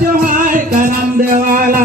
جو هاي کرم دی والا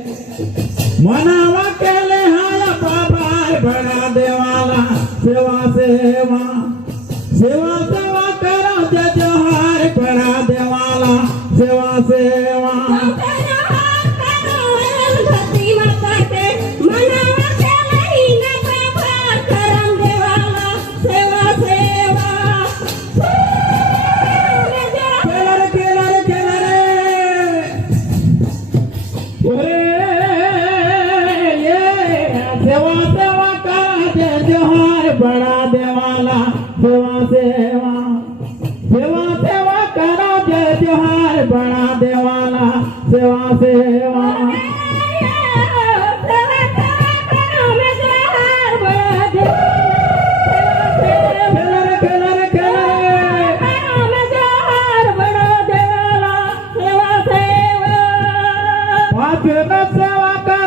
सेवा सेवा करा जय त्योहार बना देवाना सेवा सेवा सेवा कर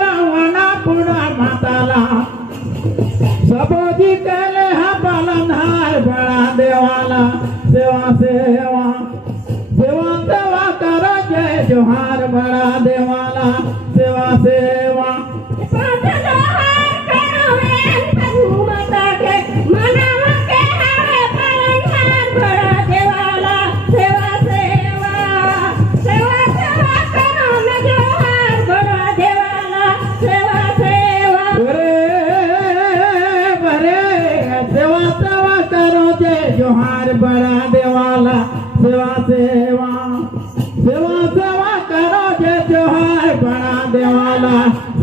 ਜੋਹਾਰ ਬੜਾ ਦੇ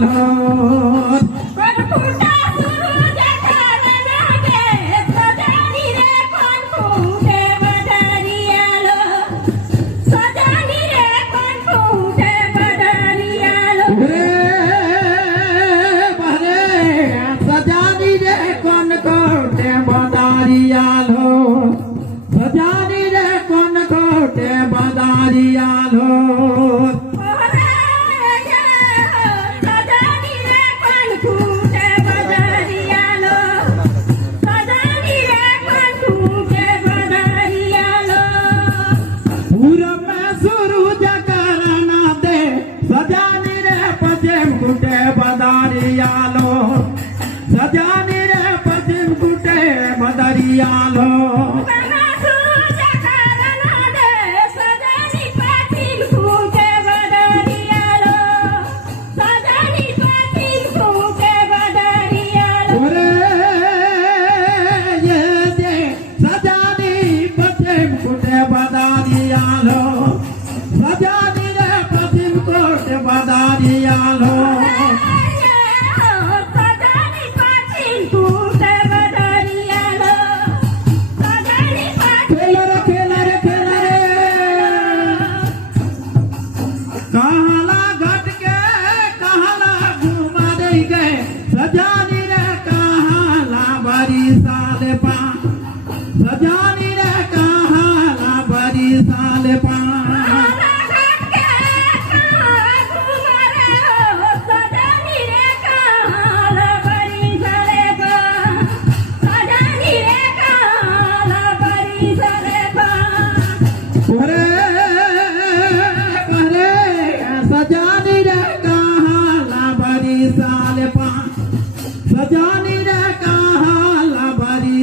Oh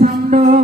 ಸಂಡೋ